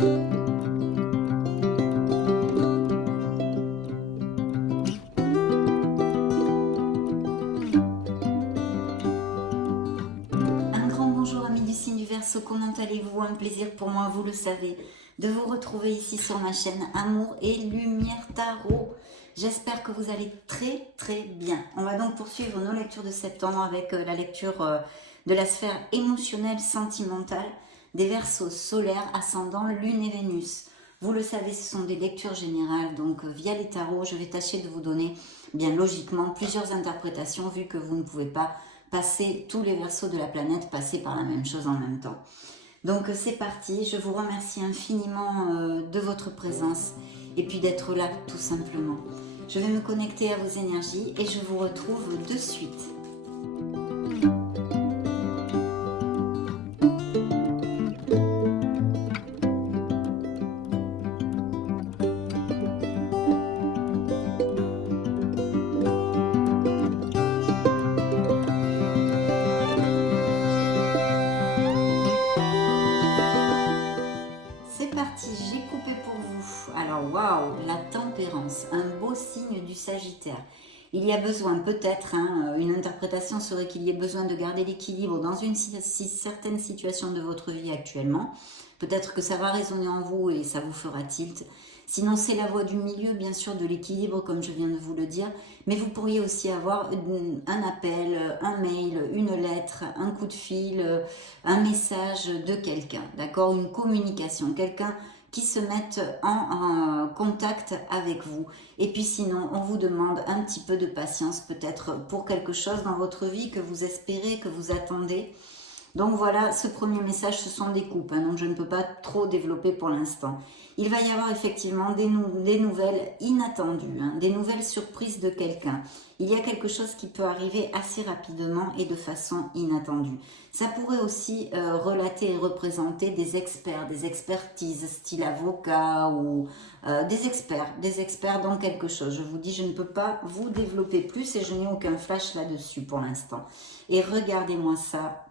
Un grand bonjour amis du signe du Verseau, comment allez-vous? Un plaisir pour moi, vous le savez, de vous retrouver ici sur ma chaîne Amour et Lumière Tarot. J'espère que vous allez très bien. On va donc poursuivre nos lectures de septembre avec la lecture de la sphère émotionnelle sentimentale des Verseaux solaires, ascendant Lune et Vénus. Vous le savez, ce sont des lectures générales, donc via les tarots, je vais tâcher de vous donner, bien logiquement, plusieurs interprétations vu que vous ne pouvez pas passer tous les Verseaux de la planète, passer par la même chose en même temps. Donc c'est parti, je vous remercie infiniment de votre présence et puis d'être là tout simplement. Je vais me connecter à vos énergies et je vous retrouve de suite. C'est parti, j'ai coupé pour vous. Alors waouh, la tempérance, un beau signe du Sagittaire. Il y a besoin peut-être, une interprétation serait qu'il y ait besoin de garder l'équilibre dans une certaine situation de votre vie actuellement. Peut-être que ça va résonner en vous et ça vous fera tilt. Sinon, c'est la voie du milieu, bien sûr, de l'équilibre, comme je viens de vous le dire. Mais vous pourriez aussi avoir un appel, un mail, une lettre, un coup de fil, un message de quelqu'un, d'accord? Une communication, quelqu'un qui se mette en contact avec vous. Et puis sinon, on vous demande un petit peu de patience, peut-être pour quelque chose dans votre vie que vous espérez, que vous attendez. Donc voilà, ce premier message, ce sont des coupes, donc je ne peux pas trop développer pour l'instant. Il va y avoir effectivement des nouvelles inattendues, des nouvelles surprises de quelqu'un. Il y a quelque chose qui peut arriver assez rapidement et de façon inattendue. Ça pourrait aussi relater et représenter des experts, des expertises, style avocat ou des experts dans quelque chose. Je vous dis, je ne peux pas vous développer plus et je n'ai aucun flash là-dessus pour l'instant. Et regardez-moi ça.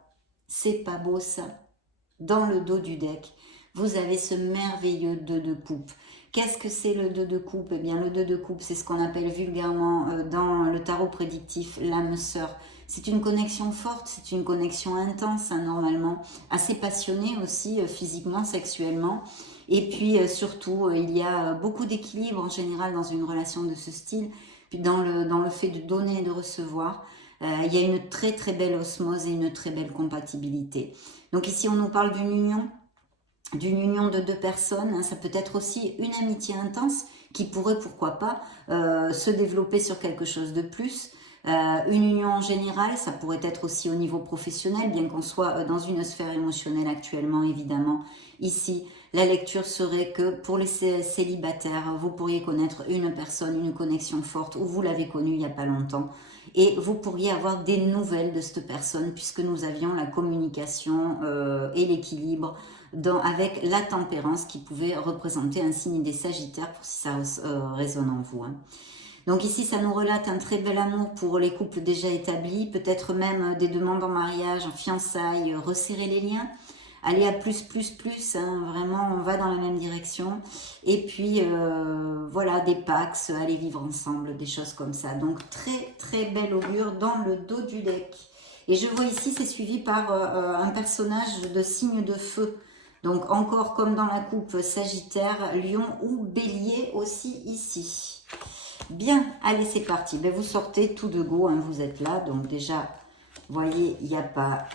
C'est pas beau ça? Dans le dos du deck, vous avez ce merveilleux 2 de coupe. Qu'est-ce que c'est le 2 de coupe? Eh bien, le 2 de coupe, c'est ce qu'on appelle vulgairement dans le tarot prédictif l'âme sœur. C'est une connexion forte, c'est une connexion intense, normalement, assez passionnée aussi, physiquement, sexuellement. Et puis, surtout, il y a beaucoup d'équilibre en général dans une relation de ce style, puis dans le fait de donner et de recevoir. Il y a une très belle osmose et une très belle compatibilité. Donc ici, on nous parle d'une union de deux personnes. Ça peut être aussi une amitié intense qui pourrait, pourquoi pas, se développer sur quelque chose de plus. Une union en général, ça pourrait être aussi au niveau professionnel, bien qu'on soit dans une sphère émotionnelle actuellement, évidemment. Ici, la lecture serait que pour les célibataires, vous pourriez connaître une personne, une connexion forte, ou vous l'avez connue il n'y a pas longtemps, et vous pourriez avoir des nouvelles de cette personne, puisque nous avions la communication et l'équilibre avec la tempérance qui pouvait représenter un signe des Sagittaires, pour si ça résonne en vous. Donc ici, ça nous relate un très bel amour pour les couples déjà établis, peut-être même des demandes en mariage, en fiançailles, resserrer les liens, aller à plus, vraiment, on va dans la même direction. Et puis, voilà, des pax, aller vivre ensemble, des choses comme ça. Donc, très bel augure dans le dos du deck. Et je vois ici, c'est suivi par un personnage de signe de feu. Donc, encore comme dans la coupe Sagittaire, Lion ou Bélier aussi ici. Bien, allez, c'est parti. Ben, vous sortez tout de go, vous êtes là. Donc déjà, vous voyez, il n'y a pas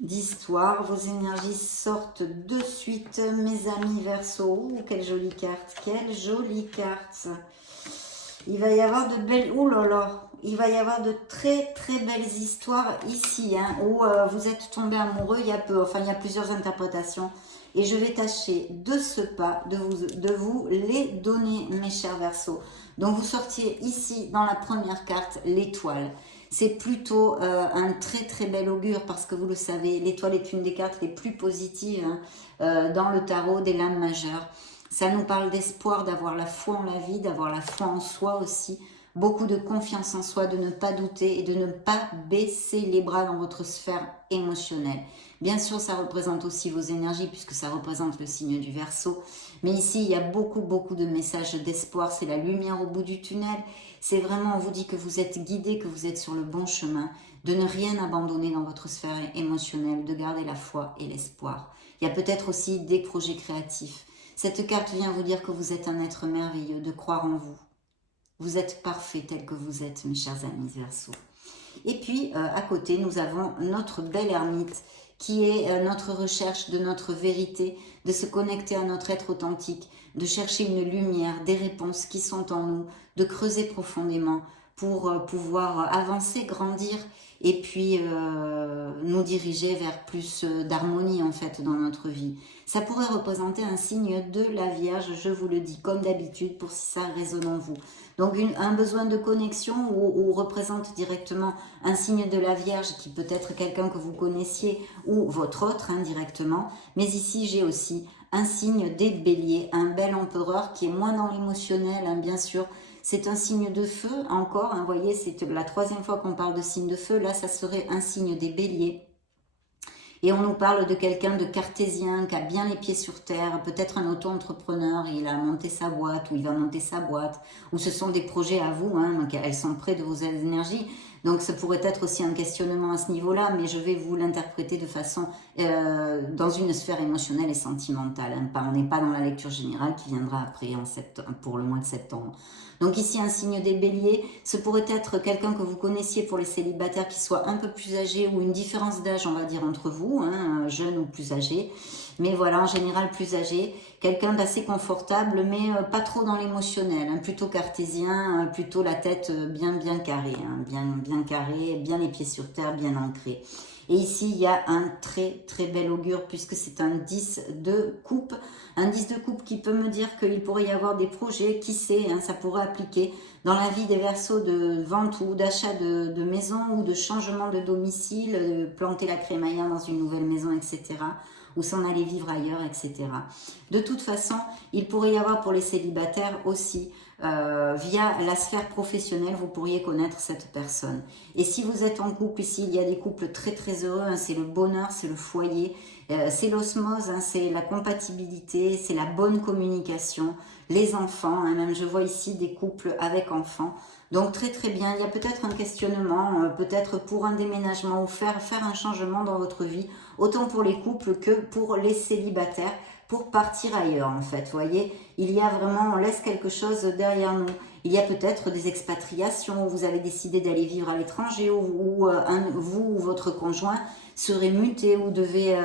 d'histoire. Vos énergies sortent de suite, mes amis Verseau. Oh, quelle jolie carte, quelle jolie carte. Il va y avoir de belles... Oh là là, il va y avoir de très belles histoires ici, où vous êtes tombé amoureux. Il y a plusieurs interprétations. Et je vais tâcher de ce pas de vous les donner, mes chers Verseaux. Donc vous sortiez ici dans la première carte l'étoile. C'est plutôt un très bel augure parce que vous le savez, l'étoile est une des cartes les plus positives dans le tarot des lames majeures. Ça nous parle d'espoir, d'avoir la foi en la vie, d'avoir la foi en soi aussi. beaucoup de confiance en soi, de ne pas douter et de ne pas baisser les bras dans votre sphère émotionnelle. Bien sûr, ça représente aussi vos énergies puisque ça représente le signe du Verseau. Mais ici, il y a beaucoup de messages d'espoir. C'est la lumière au bout du tunnel. C'est vraiment, on vous dit que vous êtes guidé, que vous êtes sur le bon chemin, de ne rien abandonner dans votre sphère émotionnelle, de garder la foi et l'espoir. Il y a peut-être aussi des projets créatifs. Cette carte vient vous dire que vous êtes un être merveilleux, de croire en vous. Vous êtes parfait tel que vous êtes, mes chers amis Verseau. Et puis, à côté, nous avons notre belle ermite qui est notre recherche de notre vérité, de se connecter à notre être authentique, de chercher une lumière, des réponses qui sont en nous, de creuser profondément pour pouvoir avancer, grandir et puis nous diriger vers plus d'harmonie en fait dans notre vie. Ça pourrait représenter un signe de la Vierge, je vous le dis comme d'habitude pour si ça résonne en vous. Donc un besoin de connexion ou représente directement un signe de la Vierge qui peut être quelqu'un que vous connaissiez ou votre autre directement. Mais ici j'ai aussi un signe des béliers, un bel empereur qui est moins dans l'émotionnel bien sûr. C'est un signe de feu encore, vous voyez, c'est la troisième fois qu'on parle de signe de feu. Là, ça serait un signe des béliers. Et on nous parle de quelqu'un de cartésien, qui a bien les pieds sur terre, peut-être un auto-entrepreneur, il a monté sa boîte, ou il va monter sa boîte, ou ce sont des projets à vous, donc elles sont près de vos énergies. Donc ça pourrait être aussi un questionnement à ce niveau-là, mais je vais vous l'interpréter de façon dans une sphère émotionnelle et sentimentale. On n'est pas dans la lecture générale qui viendra après pour le mois de septembre. Donc ici un signe des béliers, ce pourrait être quelqu'un que vous connaissiez pour les célibataires qui soit un peu plus âgé ou une différence d'âge on va dire entre vous, jeune ou plus âgé. Mais voilà, en général plus âgé, quelqu'un d'assez confortable, mais pas trop dans l'émotionnel, plutôt cartésien, plutôt la tête bien carrée, bien carré, bien les pieds sur terre, bien ancré. Et ici, il y a un très bel augure puisque c'est un 10 de coupe. Un 10 de coupe qui peut me dire qu'il pourrait y avoir des projets, qui sait, ça pourrait appliquer dans la vie des Verseaux de vente ou d'achat de maison ou de changement de domicile, planter la crémaillère dans une nouvelle maison, etc. Ou s'en aller vivre ailleurs, etc. De toute façon, il pourrait y avoir pour les célibataires aussi, via la sphère professionnelle, vous pourriez connaître cette personne. Et si vous êtes en couple, ici, il y a des couples très heureux, c'est le bonheur, c'est le foyer, c'est l'osmose, c'est la compatibilité, c'est la bonne communication, les enfants, même je vois ici des couples avec enfants. Donc très bien, il y a peut-être un questionnement, peut-être pour un déménagement ou faire un changement dans votre vie, autant pour les couples que pour les célibataires, pour partir ailleurs en fait, vous voyez, il y a vraiment, on laisse quelque chose derrière nous. Il y a peut-être des expatriations où vous avez décidé d'aller vivre à l'étranger, ou vous ou votre conjoint serez muté ou devez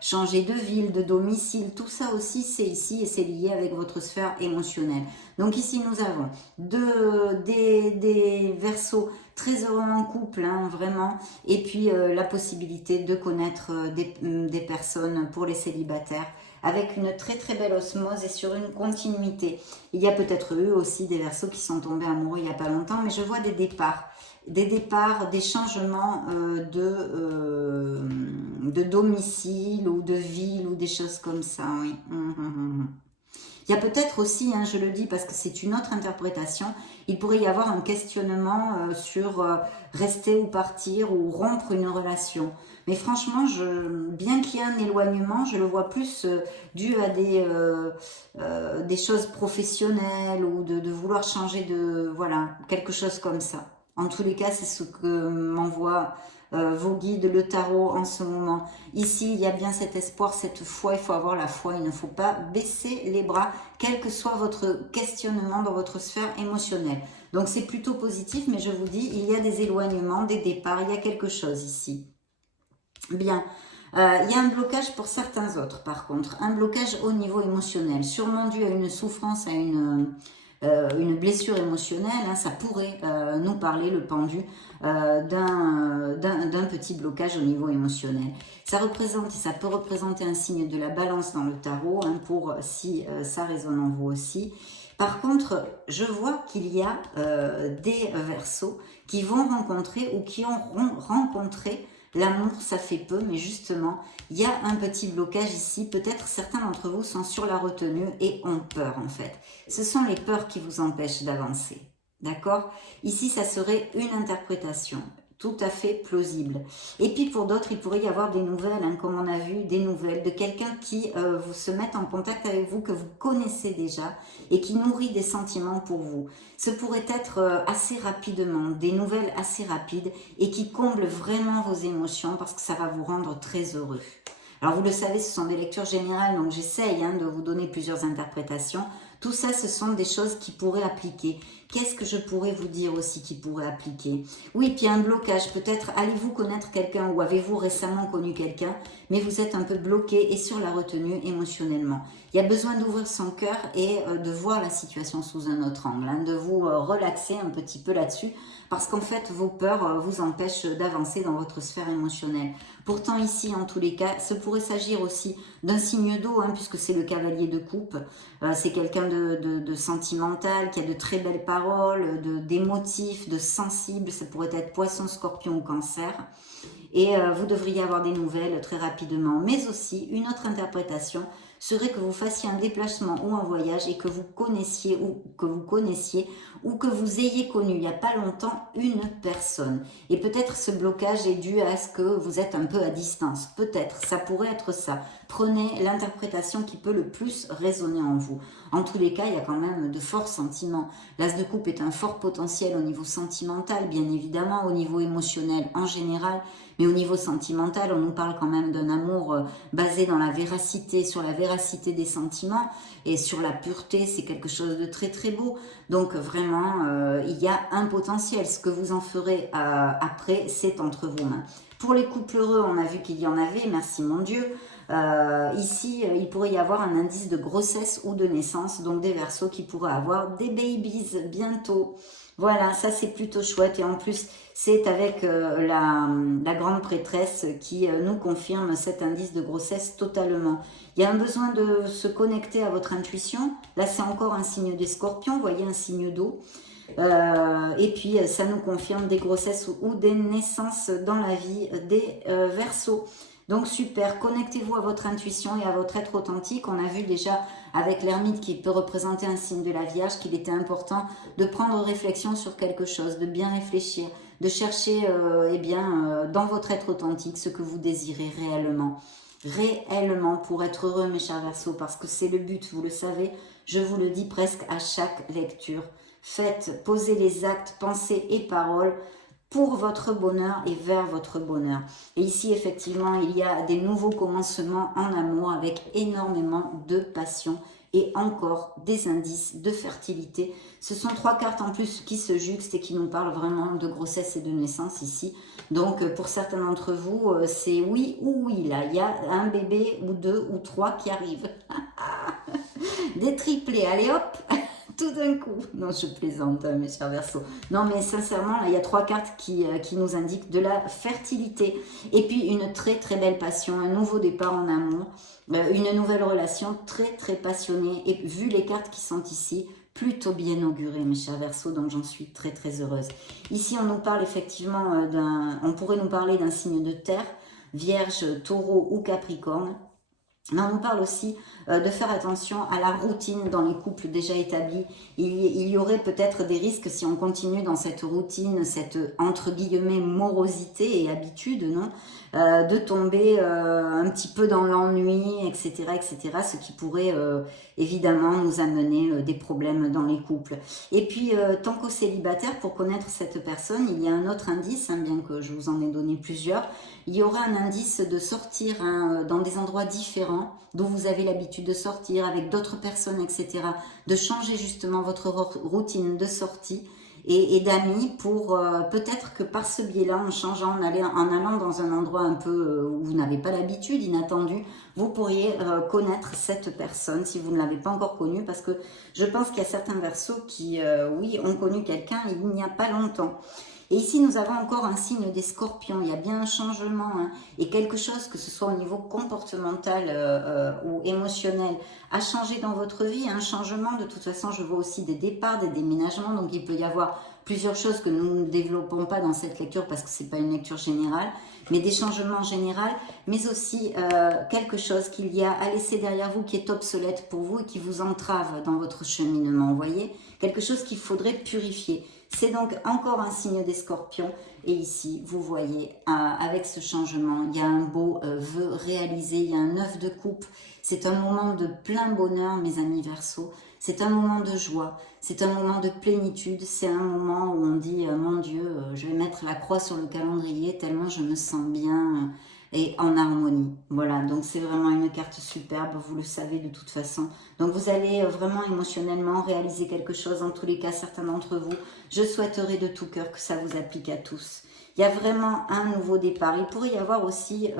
changer de ville, de domicile. Tout ça aussi, c'est ici et c'est lié avec votre sphère émotionnelle. Donc ici, nous avons des Verseaux très heureux en couple, vraiment. Et puis, la possibilité de connaître des personnes pour les célibataires avec une très belle osmose et sur une continuité. Il y a peut-être eu aussi des Verseaux qui sont tombés amoureux il n'y a pas longtemps, mais je vois des départs, des changements de domicile ou de ville ou des choses comme ça, oui. Il y a peut-être aussi, je le dis parce que c'est une autre interprétation, il pourrait y avoir un questionnement sur rester ou partir ou rompre une relation. Mais franchement, bien qu'il y ait un éloignement, je le vois plus dû à des choses professionnelles ou de vouloir changer voilà, quelque chose comme ça. En tous les cas, c'est ce que m'envoie vos guides, le tarot en ce moment. Ici, il y a bien cet espoir, cette foi, il faut avoir la foi, il ne faut pas baisser les bras, quel que soit votre questionnement dans votre sphère émotionnelle. Donc c'est plutôt positif, mais je vous dis, il y a des éloignements, des départs, il y a quelque chose ici. Bien, il y a un blocage pour certains autres par contre, un blocage au niveau émotionnel, sûrement dû à une souffrance, à une blessure émotionnelle, ça pourrait nous parler, le pendu, d'un petit blocage au niveau émotionnel. Ça peut représenter un signe de la balance dans le tarot, pour si ça résonne en vous aussi. Par contre, je vois qu'il y a des Verseaux qui vont rencontrer ou qui ont rencontré l'amour, ça fait peu, mais justement, il y a un petit blocage ici. Peut-être certains d'entre vous sont sur la retenue et ont peur en fait. Ce sont les peurs qui vous empêchent d'avancer. D'accord? Ici, ça serait une interprétation tout à fait plausible. Et puis pour d'autres, il pourrait y avoir des nouvelles, hein, comme on a vu, des nouvelles de quelqu'un qui vous se met en contact avec vous, que vous connaissez déjà et qui nourrit des sentiments pour vous. Ce pourrait être assez rapidement, des nouvelles assez rapides et qui comblent vraiment vos émotions parce que ça va vous rendre très heureux. Alors vous le savez, ce sont des lectures générales, donc j'essaye de vous donner plusieurs interprétations. Tout ça, ce sont des choses qui pourraient appliquer. Qu'est-ce que je pourrais vous dire aussi qui pourrait appliquer? Oui, puis un blocage. Peut-être allez-vous connaître quelqu'un ou avez-vous récemment connu quelqu'un, mais vous êtes un peu bloqué et sur la retenue émotionnellement. Il y a besoin d'ouvrir son cœur et de voir la situation sous un autre angle, de vous relaxer un petit peu là-dessus, parce qu'en fait, vos peurs vous empêchent d'avancer dans votre sphère émotionnelle. Pourtant, ici, en tous les cas, ce pourrait s'agir aussi d'un signe d'eau, puisque c'est le cavalier de coupe. C'est quelqu'un de sentimental, qui a de très belles paroles, d'émotif, de sensible. Ça pourrait être poisson, scorpion ou cancer. Et vous devriez avoir des nouvelles très rapidement. Mais aussi, une autre interprétation serait que vous fassiez un déplacement ou un voyage et que vous connaissiez ou que vous ayez connu il n'y a pas longtemps une personne. Et peut-être ce blocage est dû à ce que vous êtes un peu à distance. Peut-être, ça pourrait être ça. Prenez l'interprétation qui peut le plus résonner en vous. En tous les cas, il y a quand même de forts sentiments. L'As de coupe est un fort potentiel au niveau sentimental, bien évidemment, au niveau émotionnel en général, mais au niveau sentimental, on nous parle quand même d'un amour basé dans la véracité, sur la véracité des sentiments et sur la pureté. C'est quelque chose de très très beau. Donc vraiment, il y a un potentiel. Ce que vous en ferez après, c'est entre vos mains. Pour les couples heureux, on a vu qu'il y en avait, merci mon Dieu. Ici, il pourrait y avoir un indice de grossesse ou de naissance, donc des Verseaux qui pourraient avoir des babies bientôt. Voilà, ça c'est plutôt chouette et en plus c'est avec la grande prêtresse qui nous confirme cet indice de grossesse totalement. Il y a un besoin de se connecter à votre intuition. Là c'est encore un signe des scorpions, vous voyez un signe d'eau. Et puis ça nous confirme des grossesses ou des naissances dans la vie des Verseaux. Donc super, connectez-vous à votre intuition et à votre être authentique. On a vu déjà avec l'ermite qui peut représenter un signe de la Vierge qu'il était important de prendre réflexion sur quelque chose, de bien réfléchir, de chercher dans votre être authentique ce que vous désirez réellement pour être heureux mes chers Verseaux, parce que c'est le but, vous le savez, je vous le dis presque à chaque lecture. Faites, posez les actes, pensées et paroles pour votre bonheur et vers votre bonheur. Et ici, effectivement, il y a des nouveaux commencements en amour avec énormément de passion et encore des indices de fertilité. Ce sont 3 cartes en plus qui se juxtent et qui nous parlent vraiment de grossesse et de naissance ici. Donc, pour certains d'entre vous, c'est oui ou oui. Là, il y a un bébé ou 2 ou 3 qui arrivent. Des triplés, allez hop tout d'un coup. Non, je plaisante, mes chers Verseaux. Non, mais sincèrement, là, il y a 3 cartes qui nous indiquent de la fertilité. Et puis, une très, très belle passion, un nouveau départ en amour, une nouvelle relation très, très passionnée. Et vu les cartes qui sont ici, plutôt bien augurées, mes chers Verseaux, donc j'en suis très, très heureuse. Ici, on nous parle effectivement on pourrait nous parler d'un signe de terre, Vierge, Taureau ou Capricorne. Mais on nous parle aussi de faire attention à la routine dans les couples déjà établis. Il y aurait peut-être des risques si on continue dans cette routine, cette entre guillemets morosité et habitude, non de tomber un petit peu dans l'ennui, etc., etc., ce qui pourrait évidemment nous amener des problèmes dans les couples. Et puis, tant qu'au célibataire, pour connaître cette personne, il y a un autre indice, bien que je vous en ai donné plusieurs, il y aura un indice de sortir dans des endroits différents, dont vous avez l'habitude de sortir avec d'autres personnes, etc., de changer justement votre routine de sortie et d'amis pour peut-être que par ce biais-là, en changeant, en allant dans un endroit un peu où vous n'avez pas l'habitude, inattendu, vous pourriez connaître cette personne si vous ne l'avez pas encore connue, parce que je pense qu'il y a certains Verseaux qui, oui, ont connu quelqu'un il n'y a pas longtemps. Et ici, nous avons encore un signe des scorpions. Il y a bien un changement et quelque chose, que ce soit au niveau comportemental ou émotionnel, a changé dans votre vie. Un changement, de toute façon, je vois aussi des départs, des déménagements. Donc, il peut y avoir plusieurs choses que nous ne développons pas dans cette lecture parce que c'est pas une lecture générale, mais des changements généraux, mais aussi quelque chose qu'il y a à laisser derrière vous qui est obsolète pour vous et qui vous entrave dans votre cheminement, vous voyez? Quelque chose qu'il faudrait purifier. C'est donc encore un signe des scorpions. Et ici, vous voyez, avec ce changement, il y a un beau vœu réalisé, il y a un œuf de coupe. C'est un moment de plein bonheur, mes amis Verseaux. C'est un moment de joie, c'est un moment de plénitude. C'est un moment où on dit, mon Dieu, je vais mettre la croix sur le calendrier tellement je me sens bien et en harmonie. Voilà, donc c'est vraiment une carte superbe, vous le savez de toute façon. Donc vous allez vraiment émotionnellement réaliser quelque chose, en tous les cas certains d'entre vous. Je souhaiterais de tout cœur que ça vous applique à tous. Il y a vraiment un nouveau départ. Il pourrait y avoir aussi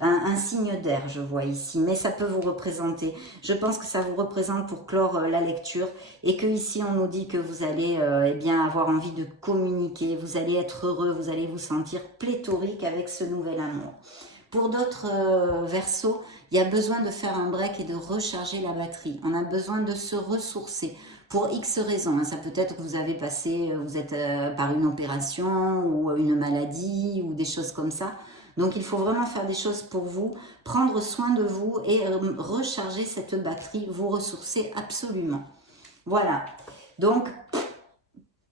un signe d'air, je vois ici, mais ça peut vous représenter. Je pense que ça vous représente pour clore la lecture et que ici on nous dit que vous allez eh bien avoir envie de communiquer, vous allez être heureux, vous allez vous sentir pléthorique avec ce nouvel amour. Pour d'autres Verseaux, il y a besoin de faire un break et de recharger la batterie. On a besoin de se ressourcer. Pour X raisons, ça peut être que vous avez passé, vous êtes par une opération ou une maladie ou des choses comme ça. Donc il faut vraiment faire des choses pour vous, prendre soin de vous et recharger cette batterie, vous ressourcer absolument. Voilà, donc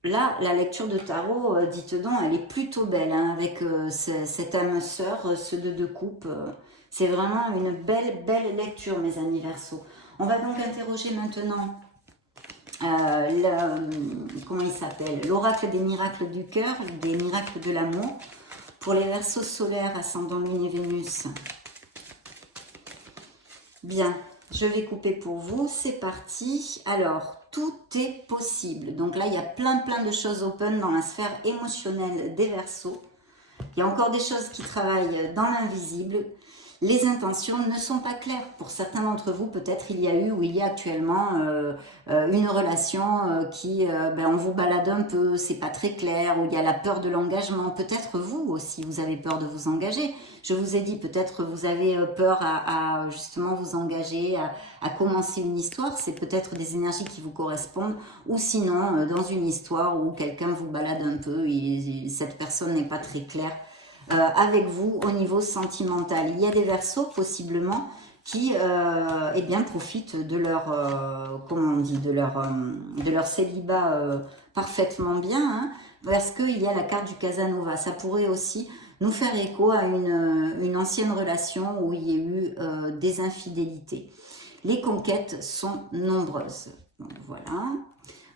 là, la lecture de tarot, dites donc, elle est plutôt belle, hein, avec cette âme sœur, ce 2 de coupe. C'est vraiment une belle, belle lecture, mes amis Verseaux. On va donc interroger maintenant... comment il s'appelle, l'oracle des miracles du cœur, des miracles de l'amour, pour les Verseaux solaires, ascendant Lune et Vénus. Bien, je vais couper pour vous, c'est parti. Alors, tout est possible. Donc là, il y a plein de choses open dans la sphère émotionnelle des Verseaux. Il y a encore des choses qui travaillent dans l'invisible. Les intentions ne sont pas claires. Pour certains d'entre vous, peut-être il y a eu ou il y a actuellement une relation qui, on vous balade un peu, c'est pas très clair, où il y a la peur de l'engagement. Peut-être vous aussi, vous avez peur de vous engager. Je vous ai dit, peut-être vous avez peur à justement vous engager, à commencer une histoire. C'est peut-être des énergies qui vous correspondent. Ou sinon, dans une histoire où quelqu'un vous balade un peu et cette personne n'est pas très claire. Avec vous au niveau sentimental. Il y a des Verseaux possiblement qui eh bien, profitent de leur, comment on dit, de leur célibat parfaitement bien, hein, parce qu'il y a la carte du Casanova. Ça pourrait aussi nous faire écho à une ancienne relation où il y a eu des infidélités. Les conquêtes sont nombreuses. Donc voilà.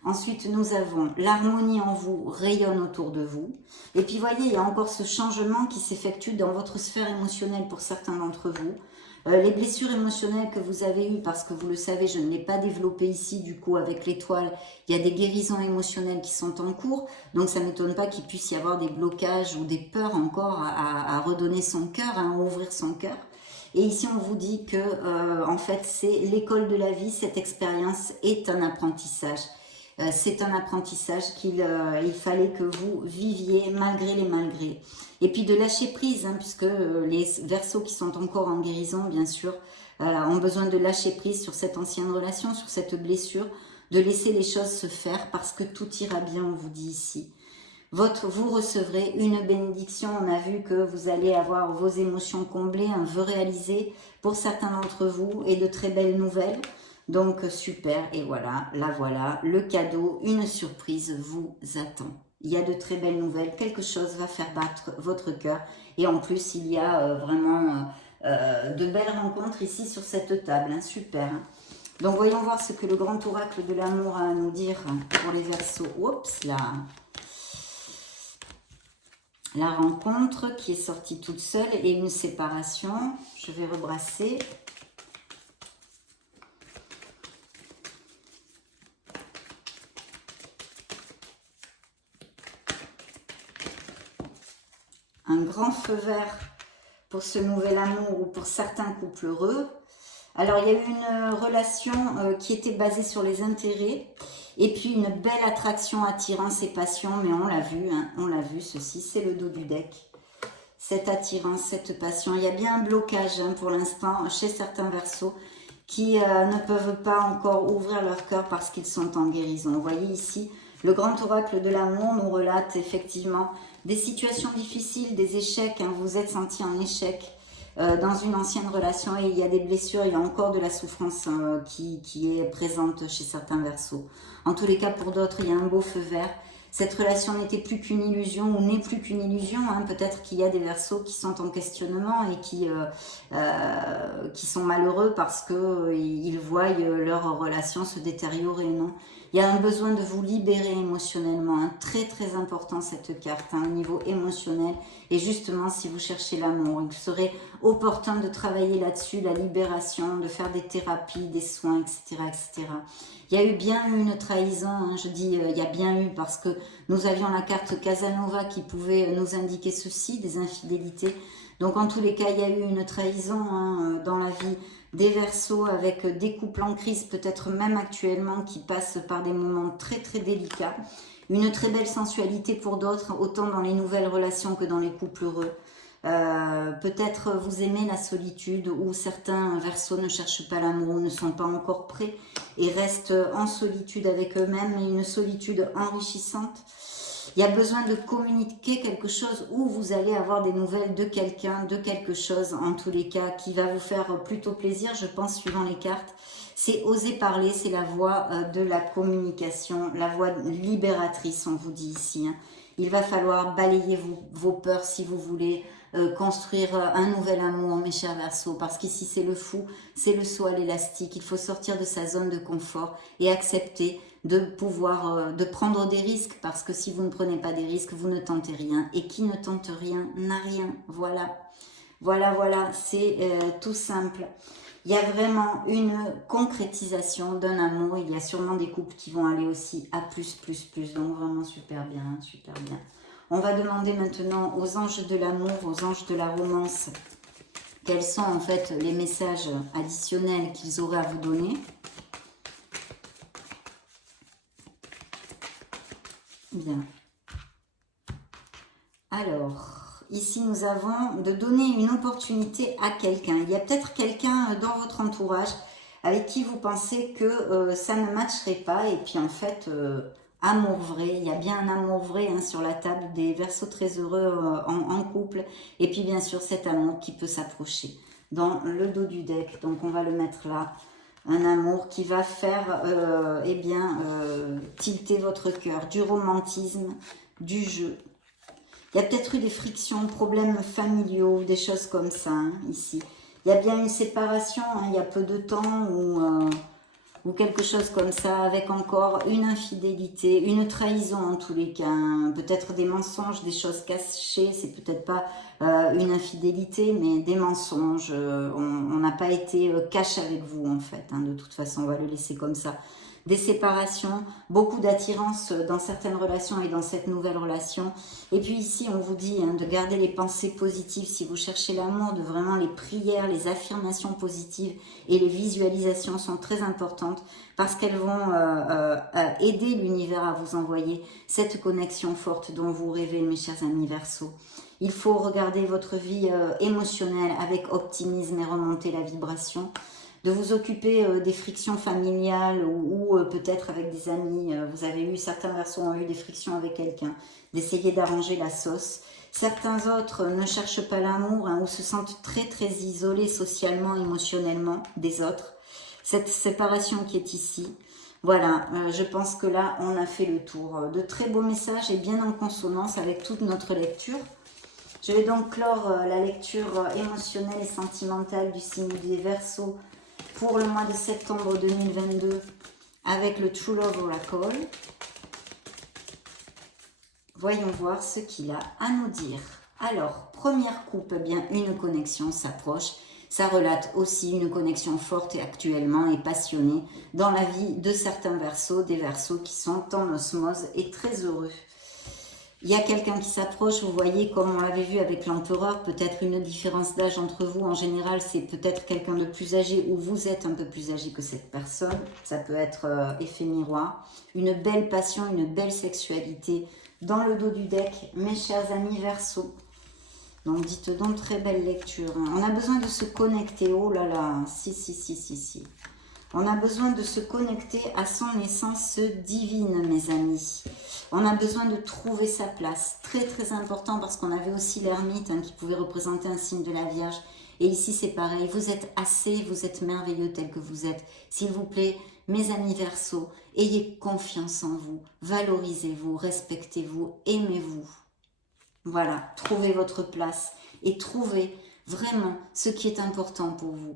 Ensuite, nous avons l'harmonie en vous rayonne autour de vous. Et puis, voyez, il y a encore ce changement qui s'effectue dans votre sphère émotionnelle pour certains d'entre vous. Les blessures émotionnelles que vous avez eues, parce que vous le savez, je ne l'ai pas développé ici, du coup, avec l'étoile, il y a des guérisons émotionnelles qui sont en cours. Donc, ça ne m'étonne pas qu'il puisse y avoir des blocages ou des peurs encore à redonner son cœur, à ouvrir son cœur. Et ici, on vous dit que, en fait, c'est l'école de la vie, cette expérience est un apprentissage. C'est un apprentissage qu'il fallait que vous viviez malgré les malgrés. Et puis de lâcher prise, hein, puisque les Verseaux qui sont encore en guérison, bien sûr, ont besoin de lâcher prise sur cette ancienne relation, sur cette blessure, de laisser les choses se faire parce que tout ira bien, on vous dit ici. Vous recevrez une bénédiction. On a vu que vous allez avoir vos émotions comblées, un vœu réalisé pour certains d'entre vous et de très belles nouvelles. Donc super, et voilà, le cadeau, une surprise vous attend. Il y a de très belles nouvelles, quelque chose va faire battre votre cœur. Et en plus, il y a vraiment de belles rencontres ici sur cette table, hein, super. Hein. Donc voyons voir ce que le grand oracle de l'amour a à nous dire pour les Verseaux. Oups, là. La rencontre qui est sortie toute seule et une séparation. Je vais rebrasser. Un grand feu vert pour ce nouvel amour ou pour certains couples heureux. Alors, il y a eu une relation qui était basée sur les intérêts et puis une belle attraction, attirance et passion, mais on l'a vu, hein, on l'a vu, ceci, c'est le dos du deck. Cette attirance, cette passion. Il y a bien un blocage hein, pour l'instant chez certains Verseaux qui ne peuvent pas encore ouvrir leur cœur parce qu'ils sont en guérison. Vous voyez ici, Le grand oracle de l'amour nous relate effectivement des situations difficiles, des échecs. Hein, vous vous êtes senti en échec dans une ancienne relation et il y a des blessures, il y a encore de la souffrance qui est présente chez certains Verseaux. En tous les cas, pour d'autres, il y a un beau feu vert. Cette relation n'était plus qu'une illusion ou n'est plus qu'une illusion. Hein. Peut-être qu'il y a des Verseaux qui sont en questionnement et qui sont malheureux parce qu'ils voient leur relation se détériorer. Non, il y a un besoin de vous libérer émotionnellement. Hein. Très très important cette carte, hein, au niveau émotionnel. Et justement, si vous cherchez l'amour, il serait opportun de travailler là-dessus, la libération, de faire des thérapies, des soins, etc. etc. Il y a eu bien une trahison, hein, je dis il y a bien eu parce que nous avions la carte Casanova qui pouvait nous indiquer ceci, des infidélités. Donc en tous les cas, il y a eu une trahison hein, dans la vie des Verseaux avec des couples en crise, peut-être même actuellement, qui passent par des moments très très délicats. Une très belle sensualité pour d'autres, autant dans les nouvelles relations que dans les couples heureux. Peut-être vous aimez la solitude ou certains Verseaux ne cherchent pas l'amour, ne sont pas encore prêts et restent en solitude avec eux-mêmes, mais une solitude enrichissante. Il y a besoin de communiquer quelque chose où vous allez avoir des nouvelles de quelqu'un, de quelque chose en tous les cas qui va vous faire plutôt plaisir, je pense, suivant les cartes. C'est oser parler, c'est la voie de la communication, la voie libératrice, on vous dit ici. Hein. Il va falloir balayer vos peurs si vous voulez construire un nouvel amour, mes chers Verseaux, parce qu'ici c'est le fou, c'est le saut à l'élastique. Il faut sortir de sa zone de confort et accepter de pouvoir, de prendre des risques, parce que si vous ne prenez pas des risques, vous ne tentez rien. Et qui ne tente rien n'a rien. Voilà, voilà, voilà, c'est tout simple. Il y a vraiment une concrétisation d'un amour. Il y a sûrement des couples qui vont aller aussi à plus, plus, plus. Donc vraiment super bien, super bien. On va demander maintenant aux anges de l'amour, aux anges de la romance, quels sont en fait les messages additionnels qu'ils auraient à vous donner. Bien. Alors, ici nous avons de donner une opportunité à quelqu'un. Il y a peut-être quelqu'un dans votre entourage avec qui vous pensez que ça ne matcherait pas et puis en fait... amour vrai, il y a bien un amour vrai hein, sur la table, des Verseaux très heureux en couple, et puis bien sûr cet amour qui peut s'approcher dans le dos du deck, donc on va le mettre là, un amour qui va faire tilter votre cœur, du romantisme, du jeu. Il y a peut-être eu des frictions, problèmes familiaux, des choses comme ça hein, ici. Il y a bien une séparation, hein, il y a peu de temps ou quelque chose comme ça, avec encore une infidélité, une trahison en tous les cas, hein. Peut-être des mensonges, des choses cachées, c'est peut-être pas une infidélité, mais des mensonges, on n'a pas été cash avec vous en fait, hein. De toute façon on va le laisser comme ça. Des séparations, beaucoup d'attirance dans certaines relations et dans cette nouvelle relation. Et puis ici, on vous dit hein, de garder les pensées positives si vous cherchez l'amour, de vraiment les prières, les affirmations positives et les visualisations sont très importantes parce qu'elles vont aider l'univers à vous envoyer cette connexion forte dont vous rêvez, mes chers amis Verseaux. Il faut regarder votre vie émotionnelle avec optimisme et remonter la vibration. De vous occuper des frictions familiales ou peut-être avec des amis. Vous avez eu, certains Verseaux ont eu des frictions avec quelqu'un, d'essayer d'arranger la sauce. Certains autres ne cherchent pas l'amour hein, ou se sentent très très isolés socialement, émotionnellement des autres. Cette séparation qui est ici, voilà, je pense que là on a fait le tour. De très beaux messages et bien en consonance avec toute notre lecture. Je vais donc clore la lecture émotionnelle et sentimentale du signe des Verseaux pour le mois de septembre 2022 avec le True Love Oracle. Voyons voir ce qu'il a à nous dire. Alors, première coupe, eh bien une connexion s'approche. Ça relate aussi une connexion forte et actuellement et passionnée dans la vie de certains Verseaux, des Verseaux qui sont en osmose et très heureux. Il y a quelqu'un qui s'approche, vous voyez, comme on l'avait vu avec l'empereur, peut-être une différence d'âge entre vous. En général, c'est peut-être quelqu'un de plus âgé ou vous êtes un peu plus âgé que cette personne. Ça peut être effet miroir. Une belle passion, une belle sexualité dans le dos du deck, mes chers amis Verseaux. Donc, dites donc, très belle lecture. Hein. On a besoin de se connecter. Oh là là, si. On a besoin de se connecter à son essence divine, mes amis. On a besoin de trouver sa place. Très, très important parce qu'on avait aussi l'ermite qui pouvait représenter un signe de la Vierge. Et ici, c'est pareil. Vous êtes assez, vous êtes merveilleux tel que vous êtes. S'il vous plaît, mes amis Verseaux, ayez confiance en vous. Valorisez-vous, respectez-vous, aimez-vous. Voilà, trouvez votre place et trouvez vraiment ce qui est important pour vous.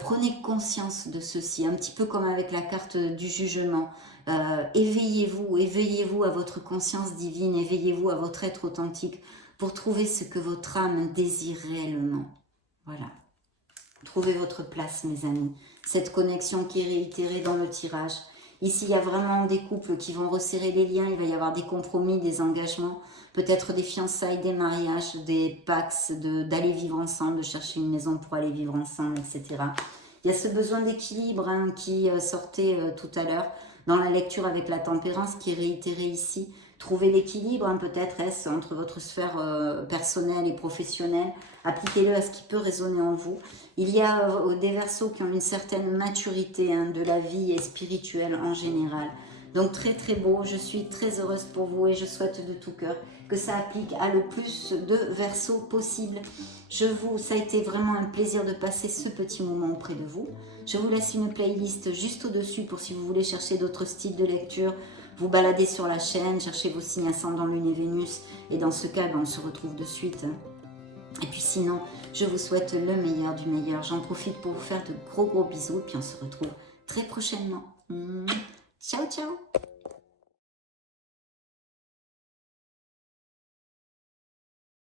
Prenez conscience de ceci, un petit peu comme avec la carte du jugement. Éveillez-vous, éveillez-vous à votre conscience divine, éveillez-vous à votre être authentique pour trouver ce que votre âme désire réellement. Voilà. Trouvez votre place, mes amis. Cette connexion qui est réitérée dans le tirage. Ici, il y a vraiment des couples qui vont resserrer les liens. Il va y avoir des compromis, des engagements, peut-être des fiançailles, des mariages, des pax, d'aller vivre ensemble, de chercher une maison pour aller vivre ensemble, etc. Il y a ce besoin d'équilibre qui sortait tout à l'heure dans la lecture avec la tempérance qui est réitérée ici. Trouvez l'équilibre, peut-être est-ce entre votre sphère personnelle et professionnelle. Appliquez-le à ce qui peut résonner en vous. Il y a des Verseaux qui ont une certaine maturité de la vie et spirituelle en général. Donc très très beau, je suis très heureuse pour vous et je souhaite de tout cœur que ça applique à le plus de Verseaux possible. Ça a été vraiment un plaisir de passer ce petit moment auprès de vous. Je vous laisse une playlist juste au-dessus pour si vous voulez chercher d'autres styles de lecture. Vous baladez sur la chaîne, cherchez vos signes ascendant Lune et Vénus et dans ce cas, on se retrouve de suite. Et puis sinon, je vous souhaite le meilleur du meilleur. J'en profite pour vous faire de gros bisous. Puis on se retrouve très prochainement. Ciao, ciao!